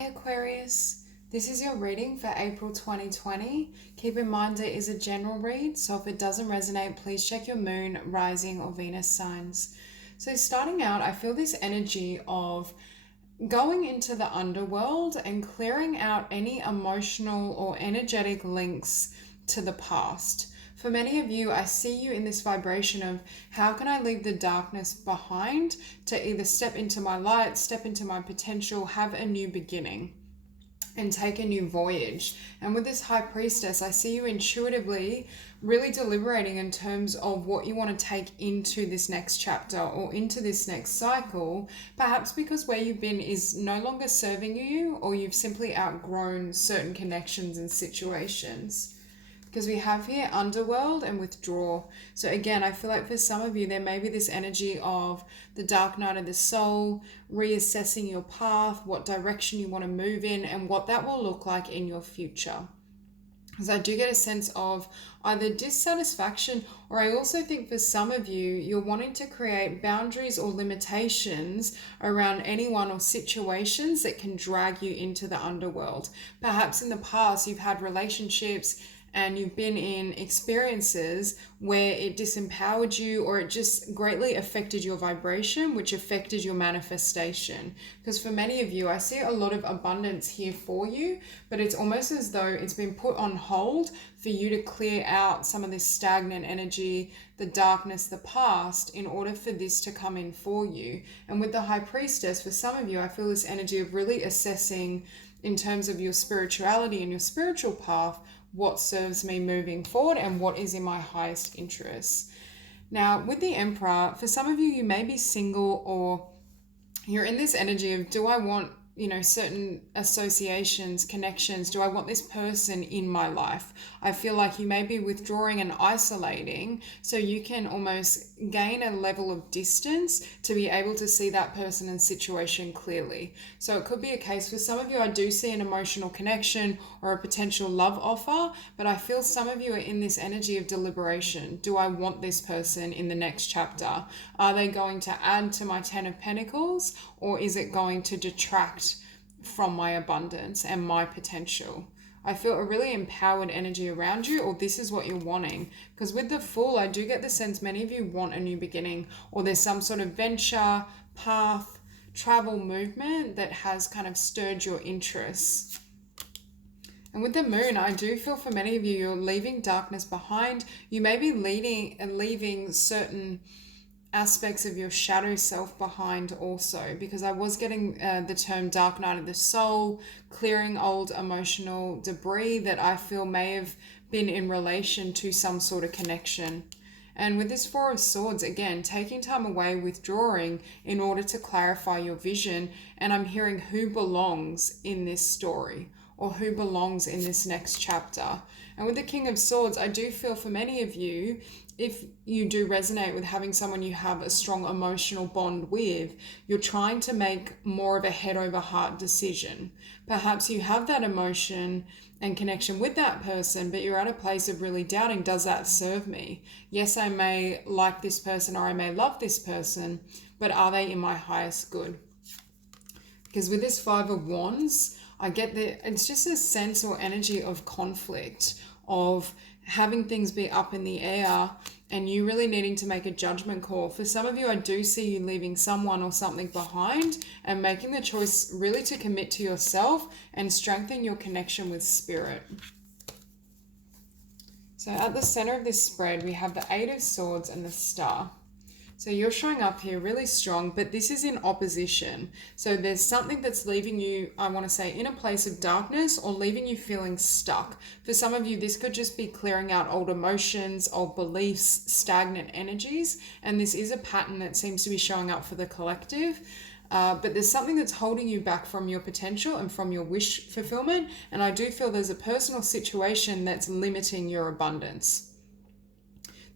Hey Aquarius, this is your reading for April 2020. Keep in mind it is a general read, so if it doesn't resonate, please check your moon, rising, or Venus signs. So starting out, I feel this energy of going into the underworld and clearing out any emotional or energetic links to the past. For many of you, I see you in this vibration of how can I leave the darkness behind to either step into my light, step into my potential, have a new beginning, and take a new voyage. And with this High Priestess, I see you intuitively really deliberating in terms of what you want to take into this next chapter or into this next cycle, perhaps because where you've been is no longer serving you, or you've simply outgrown certain connections and situations. Because we have here underworld and withdraw. So again, I feel like for some of you, there may be this energy of the dark night of the soul, reassessing your path, what direction you want to move in, and what that will look like in your future. Because I do get a sense of either dissatisfaction, or I also think for some of you, you're wanting to create boundaries or limitations around anyone or situations that can drag you into the underworld. Perhaps in the past, you've had relationships and you've been in experiences where it disempowered you, or it just greatly affected your vibration, which affected your manifestation. Because for many of you, I see a lot of abundance here for you, but it's almost as though it's been put on hold for you to clear out some of this stagnant energy, the darkness, the past, in order for this to come in for you. And with the High Priestess, for some of you, I feel this energy of really assessing in terms of your spirituality and your spiritual path, what serves me moving forward and what is in my highest interest. Now, with the Emperor, for some of you, you may be single, or you're in this energy of, do I want, certain associations, connections? Do I want this person in my life? I feel like you may be withdrawing and isolating so you can almost gain a level of distance to be able to see that person and situation clearly. So it could be a case for some of you, I do see an emotional connection or a potential love offer, but I feel some of you are in this energy of deliberation. Do I want this person in the next chapter? Are they going to add to my 10 of Pentacles, or is it going to detract from my abundance and my potential? I feel a really empowered energy around you, or this is what you're wanting. Because with the Fool, I do get the sense many of you want a new beginning, or there's some sort of venture, path, travel movement that has kind of stirred your interests. And with the Moon, I do feel for many of you, you're leaving darkness behind. You may be leaving certain aspects of your shadow self behind also, because I was getting the term dark night of the soul, clearing old emotional debris that I feel may have been in relation to some sort of connection. And with this Four of Swords, again, taking time away, withdrawing in order to clarify your vision. And I'm hearing who belongs in this story, or who belongs in this next chapter. And with the King of Swords, I do feel for many of you, if you do resonate with having someone you have a strong emotional bond with, you're trying to make more of a head over heart decision. Perhaps you have that emotion and connection with that person, but you're at a place of really doubting, does that serve me? Yes, I may like this person, or I may love this person, but are they in my highest good? Because with this Five of Wands, I get that it's just a sense or energy of conflict, of having things be up in the air and you really needing to make a judgment call. For some of you, I do see you leaving someone or something behind and making the choice really to commit to yourself and strengthen your connection with spirit. So at the center of this spread, we have the Eight of Swords and the Star. So you're showing up here really strong, but this is in opposition. So there's something that's leaving you, I want to say, in a place of darkness, or leaving you feeling stuck. For some of you, this could just be clearing out old emotions, old beliefs, stagnant energies. And this is a pattern that seems to be showing up for the collective. But there's something that's holding you back from your potential and from your wish fulfillment. And I do feel there's a personal situation that's limiting your abundance.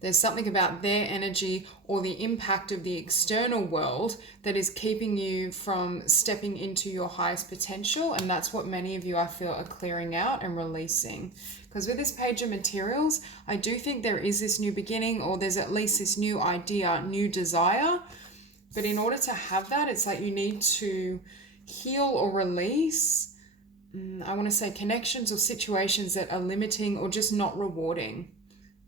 There's something about their energy or the impact of the external world that is keeping you from stepping into your highest potential. And that's what many of you, I feel, are clearing out and releasing. Because with this Page of Materials, I do think there is this new beginning, or there's at least this new idea, new desire. But in order to have that, it's like you need to heal or release I want to say connections or situations that are limiting or just not rewarding.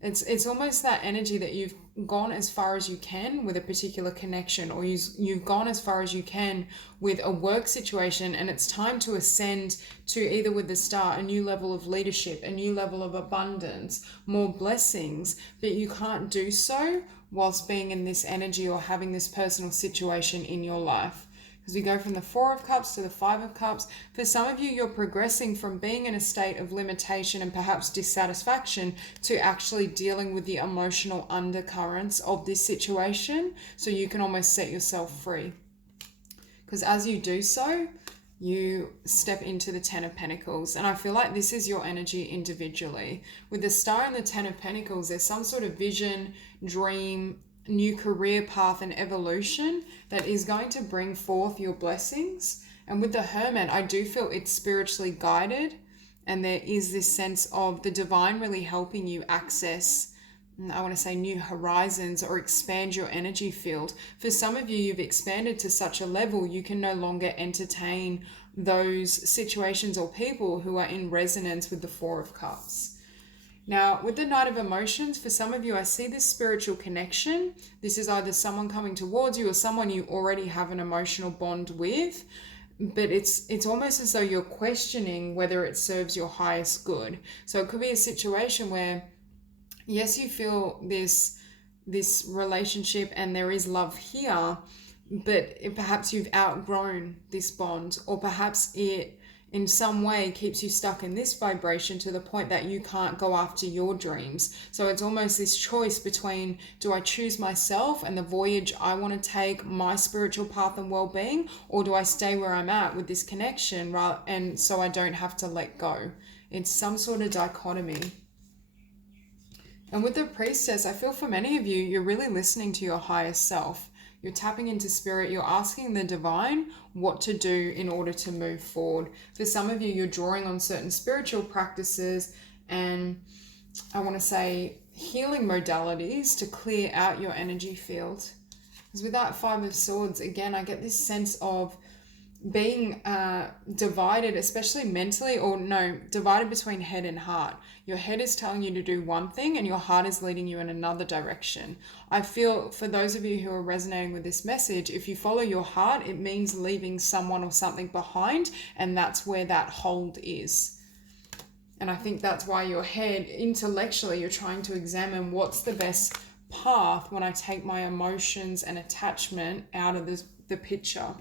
It's almost that energy that you've gone as far as you can with a particular connection, or you've gone as far as you can with a work situation, and it's time to ascend to either with the star, a new level of leadership, a new level of abundance, more blessings, but you can't do so whilst being in this energy or having this personal situation in your life. As we go from the Four of Cups to the Five of Cups, for some of you, you're progressing from being in a state of limitation and perhaps dissatisfaction to actually dealing with the emotional undercurrents of this situation, so you can almost set yourself free. Because as you do so, you step into the Ten of Pentacles. And I feel like this is your energy individually. With the Star and the Ten of Pentacles, there's some sort of vision, dream, new career path and evolution that is going to bring forth your blessings. And with the Hermit, I do feel it's spiritually guided, and there is this sense of the divine really helping you access, I want to say, new horizons or expand your energy field. For some of you, you've expanded to such a level you can no longer entertain those situations or people who are in resonance with the Four of Cups. Now, with the Knight of Emotions, for some of you, I see this spiritual connection. This is either someone coming towards you or someone you already have an emotional bond with, but it's almost as though you're questioning whether it serves your highest good. So it could be a situation where, yes, you feel this relationship and there is love here, but perhaps you've outgrown this bond, or perhaps it in some way keeps you stuck in this vibration to the point that you can't go after your dreams. So it's almost this choice between, do I choose myself and the voyage I want to take, my spiritual path and well-being, or do I stay where I'm at with this connection, and so I don't have to let go? It's some sort of dichotomy. And with the Priestess, I feel for many of you, you're really listening to your highest self. You're tapping into spirit. You're asking the divine what to do in order to move forward. For some of you, you're drawing on certain spiritual practices and, I want to say, healing modalities to clear out your energy field. Because with that Five of Swords, again, I get this sense of being divided, especially mentally, divided between head and heart. Your head is telling you to do one thing and your heart is leading you in another direction. I feel for those of you who are resonating with this message, if you follow your heart, it means leaving someone or something behind, and that's where that hold is. And I think that's why your head, intellectually, you're trying to examine what's the best path when I take my emotions and attachment out of the picture.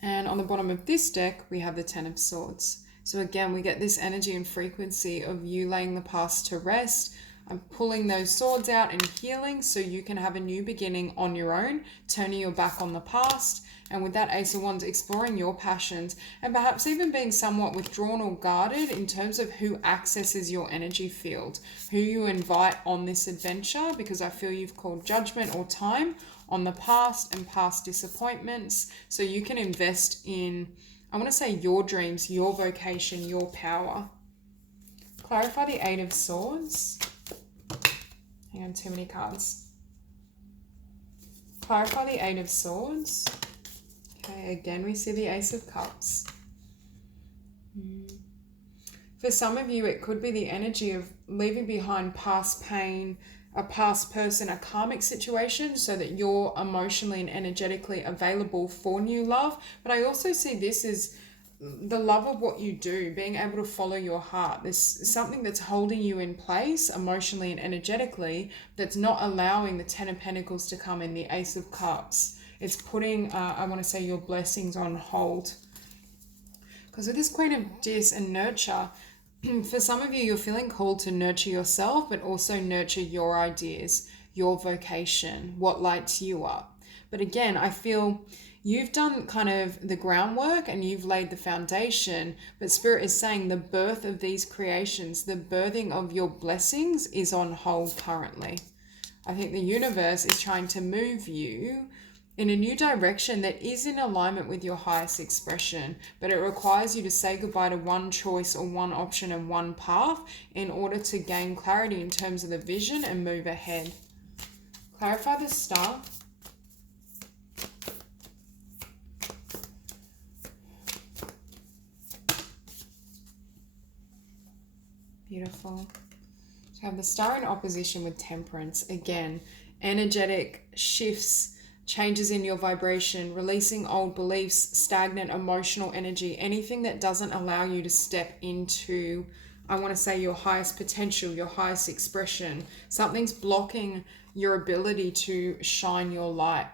And on the bottom of this deck, we have the Ten of Swords. So again, we get this energy and frequency of you laying the past to rest. I'm pulling those swords out and healing so you can have a new beginning on your own, turning your back on the past. And with that Ace of Wands, exploring your passions and perhaps even being somewhat withdrawn or guarded in terms of who accesses your energy field, who you invite on this adventure, because I feel you've called judgment or time on the past and past disappointments, so you can invest in, I want to say, your dreams, your vocation, your power. Clarify the Eight of Swords. Hang on, too many cards. Clarify the Eight of Swords. Okay, again, we see the Ace of Cups. For some of you, it could be the energy of leaving behind past pain, a past person, a karmic situation, so that you're emotionally and energetically available for new love. But I also see this as the love of what you do, being able to follow your heart. There's something that's holding you in place emotionally and energetically that's not allowing the Ten of Pentacles to come in, the Ace of Cups. It's putting, I want to say, your blessings on hold. Because with this Queen of Dis and nurture, for some of you, you're feeling called to nurture yourself, but also nurture your ideas, your vocation, what lights you up. But again, I feel you've done kind of the groundwork and you've laid the foundation, but Spirit is saying the birth of these creations, the birthing of your blessings is on hold currently. I think the universe is trying to move you in a new direction that is in alignment with your highest expression, but it requires you to say goodbye to one choice or one option and one path in order to gain clarity in terms of the vision and move ahead. Clarify the Star. Beautiful. So I have the Star in opposition with Temperance. Again, energetic shifts, changes in your vibration, releasing old beliefs, stagnant emotional energy, anything that doesn't allow you to step into, I want to say, your highest potential, your highest expression. Something's blocking your ability to shine your light.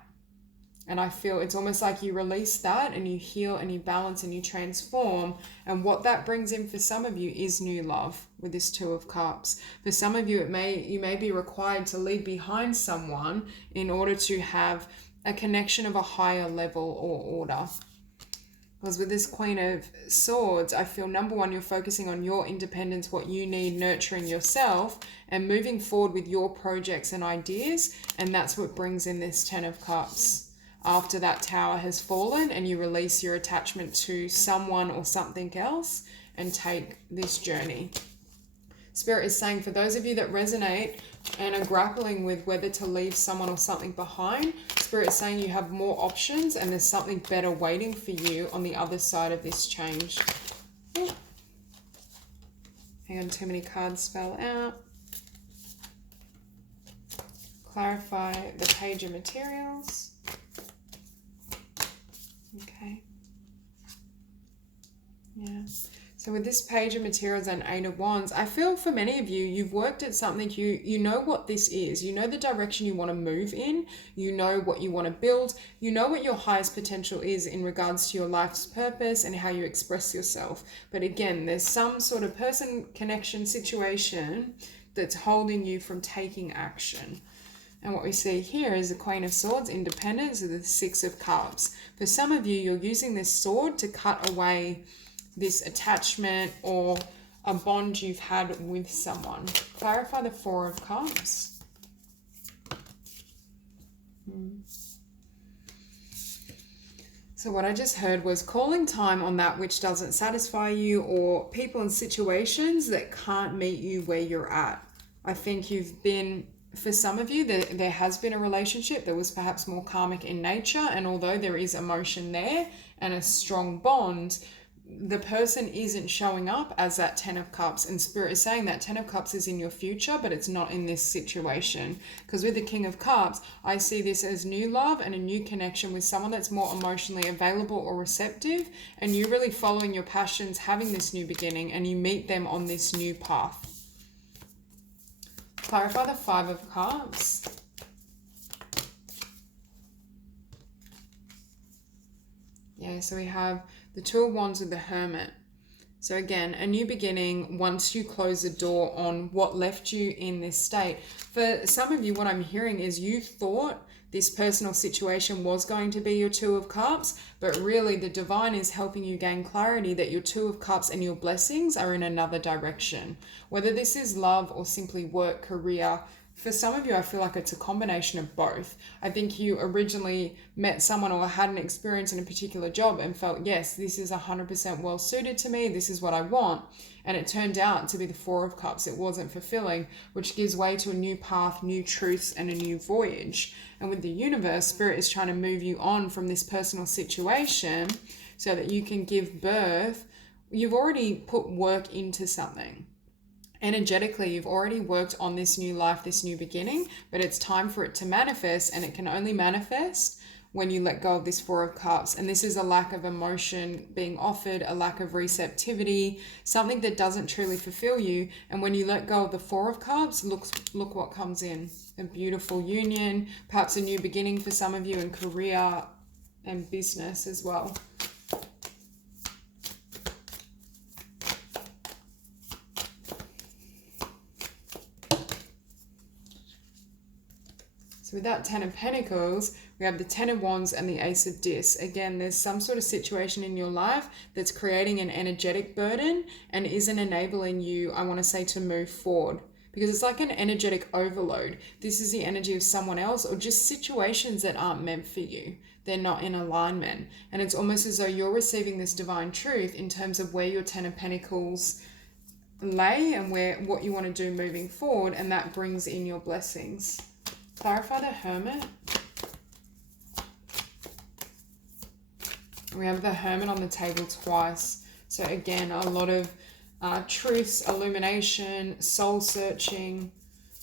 And I feel it's almost like you release that and you heal and you balance and you transform. And what that brings in for some of you is new love with this Two of Cups. For some of you, you may be required to leave behind someone in order to have a connection of a higher level or order. Because with this Queen of Swords, I feel number one, you're focusing on your independence, what you need, nurturing yourself, and moving forward with your projects and ideas. And that's what brings in this Ten of Cups. After that tower has fallen and you release your attachment to someone or something else and take this journey. Spirit is saying for those of you that resonate and are grappling with whether to leave someone or something behind, Spirit is saying you have more options and there's something better waiting for you on the other side of this change. Ooh. Hang on, too many cards fell out. Clarify the Page of Materials. Okay. Yeah. So with this Page of Materials and Eight of Wands, I feel for many of you, you've worked at something, you know what this is. You know the direction you want to move in. You know what you want to build. You know what your highest potential is in regards to your life's purpose and how you express yourself. But again, there's some sort of person, connection, situation that's holding you from taking action. And what we see here is the Queen of Swords, independence, and the Six of Cups. For some of you, you're using this sword to cut away this attachment or a bond you've had with someone. Clarify the Four of Cups. So what I just heard was calling time on that which doesn't satisfy you, or people and situations that can't meet you where you're at. I think you've been... For some of you, there has been a relationship that was perhaps more karmic in nature, and although there is emotion there and a strong bond, the person isn't showing up as that Ten of Cups, and Spirit is saying that Ten of Cups is in your future, but it's not in this situation. Because with the King of Cups, I see this as new love and a new connection with someone that's more emotionally available or receptive, and you really following your passions, having this new beginning, and you meet them on this new path. Clarify the Five of Cups. Yeah, so we have the Two of Wands with the Hermit. So again, a new beginning once you close the door on what left you in this state. For some of you, what I'm hearing is you thought this personal situation was going to be your Two of Cups, but really the divine is helping you gain clarity that your Two of Cups and your blessings are in another direction. Whether this is love or simply work, career, for some of you, I feel like it's a combination of both. I think you originally met someone or had an experience in a particular job and felt, yes, this is 100% well suited to me. This is what I want. And it turned out to be the Four of Cups. It wasn't fulfilling, which gives way to a new path, new truths, and a new voyage. And with the universe, Spirit is trying to move you on from this personal situation so that you can give birth. You've already put work into something. Energetically, you've already worked on this new life, this new beginning, but it's time for it to manifest, and it can only manifest when you let go of this Four of Cups. And this is a lack of emotion being offered, a lack of receptivity, something that doesn't truly fulfill you. And when you let go of the Four of Cups, look what comes in. A beautiful union, perhaps a new beginning for some of you in career and business as well. So with that Ten of Pentacles, we have the Ten of Wands and the Ace of Discs. Again, there's some sort of situation in your life that's creating an energetic burden and isn't enabling you, I want to say, to move forward. Because it's like an energetic overload. This is the energy of someone else or just situations that aren't meant for you. They're not in alignment. And it's almost as though you're receiving this divine truth in terms of where your Ten of Pentacles lay and what you want to do moving forward, and that brings in your blessings. Clarify the Hermit. We have the Hermit on the table twice. So again, a lot of truths, illumination, soul searching.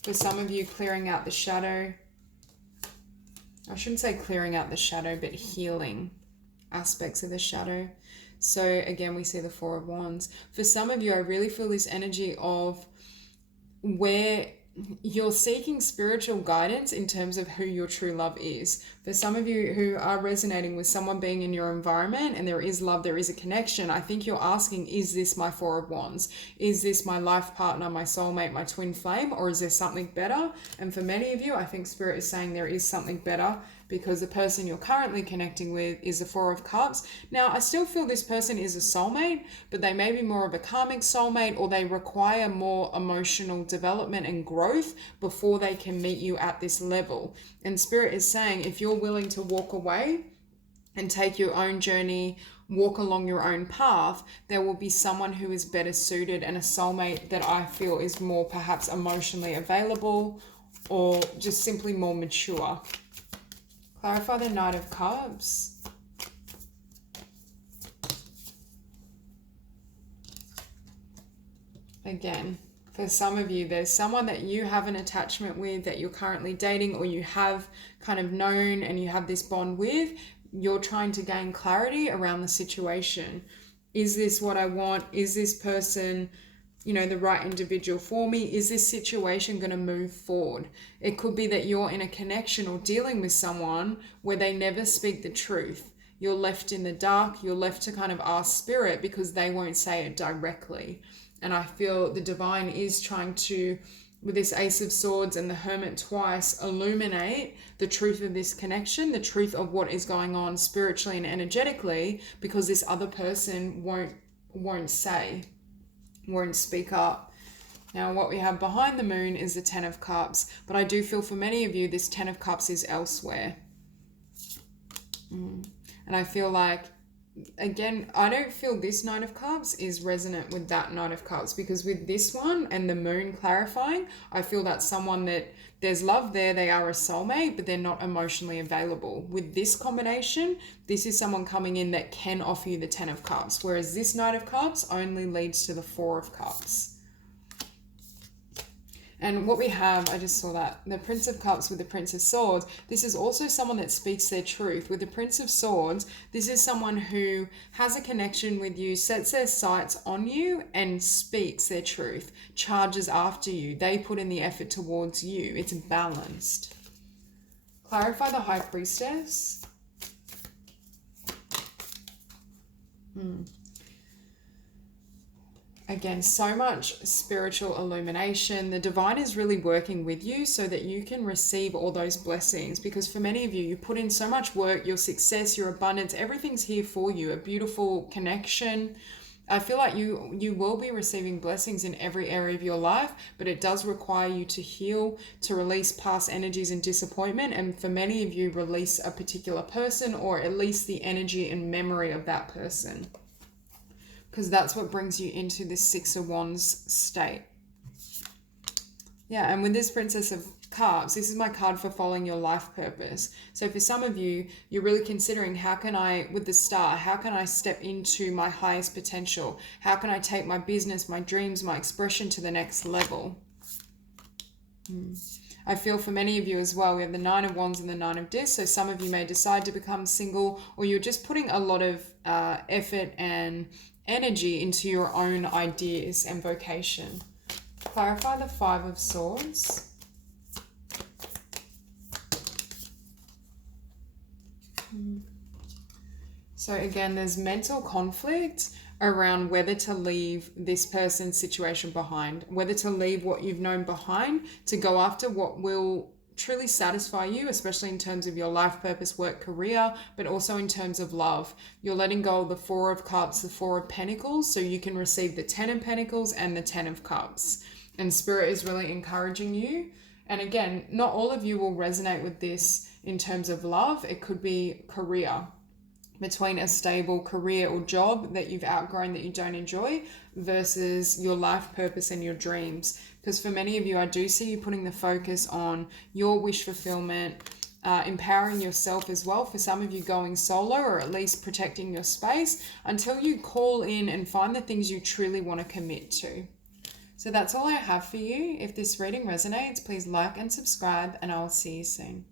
For some of you, clearing out the shadow. I shouldn't say clearing out the shadow, but healing aspects of the shadow. So again, we see the Four of Wands. For some of you, I really feel this energy of where you're seeking spiritual guidance in terms of who your true love is. For some of you who are resonating with someone being in your environment and there is love, there is a connection, I think you're asking, is this my Four of Wands? Is this my life partner, my soulmate, my twin flame, or is there something better? And for many of you, I think Spirit is saying there is something better, because the person you're currently connecting with is the Four of Cups. Now, I still feel this person is a soulmate, but they may be more of a karmic soulmate, or they require more emotional development and growth before they can meet you at this level. And Spirit is saying, if you're willing to walk away and take your own journey, walk along your own path, there will be someone who is better suited, and a soulmate that I feel is more perhaps emotionally available or just simply more mature. Clarify the Knight of Cups. Again, for some of you, there's someone that you have an attachment with, that you're currently dating, or you have kind of known and you have this bond with. You're trying to gain clarity around the situation. Is this what I want? Is this person, you know, the right individual for me? Is this situation going to move forward? It could be that you're in a connection or dealing with someone where they never speak the truth. You're left in the dark. You're left to kind of ask Spirit because they won't say it directly. And I feel the divine is trying to, with this Ace of Swords and the Hermit twice, illuminate the truth of this connection, the truth of what is going on spiritually and energetically, because this other person won't speak up. Now, what we have behind the moon is the Ten of Cups, but I do feel for many of you, this Ten of Cups is elsewhere. And I feel like, again, I don't feel this Knight of Cups is resonant with that Knight of Cups, because with this one and the moon clarifying, I feel that's someone that there's love there, they are a soulmate, but they're not emotionally available. With this combination, this is someone coming in that can offer you the Ten of Cups, whereas this Knight of Cups only leads to the Four of Cups. And what we have, I just saw that, the Prince of Cups with the Prince of Swords, this is also someone that speaks their truth. With the Prince of Swords, this is someone who has a connection with you, sets their sights on you and speaks their truth, charges after you. They put in the effort towards you. It's balanced. Clarify the High Priestess. Again, so much spiritual illumination. The divine is really working with you so that you can receive all those blessings, because for many of you, you put in so much work, your success, your abundance, everything's here for you. A beautiful connection. I feel like you will be receiving blessings in every area of your life, but it does require you to heal, to release past energies and disappointment, and for many of you, release a particular person, or at least the energy and memory of that person, because that's what brings you into this Six of Wands state. Yeah, and with this Princess of Cups, this is my card for following your life purpose. So for some of you, you're really considering, how can I, with the Star, how can I step into my highest potential? How can I take my business, my dreams, my expression to the next level? I feel for many of you as well, we have the Nine of Wands and the Nine of Discs. So some of you may decide to become single, or you're just putting a lot of effort and energy into your own ideas and vocation. Clarify the Five of Swords. So again, there's mental conflict around whether to leave this person's situation behind, whether to leave what you've known behind to go after what will truly satisfy you, especially in terms of your life purpose, work, career, but also in terms of love. You're letting go of the Four of Cups, the Four of Pentacles, so you can receive the Ten of Pentacles and the Ten of Cups. And Spirit is really encouraging you. And again, not all of you will resonate with this in terms of love. It could be career, between a stable career or job that you've outgrown that you don't enjoy versus your life purpose and your dreams. Because for many of you, I do see you putting the focus on your wish fulfillment, empowering yourself as well. For some of you, going solo, or at least protecting your space until you call in and find the things you truly want to commit to. So that's all I have for you. If this reading resonates, please like and subscribe, and I'll see you soon.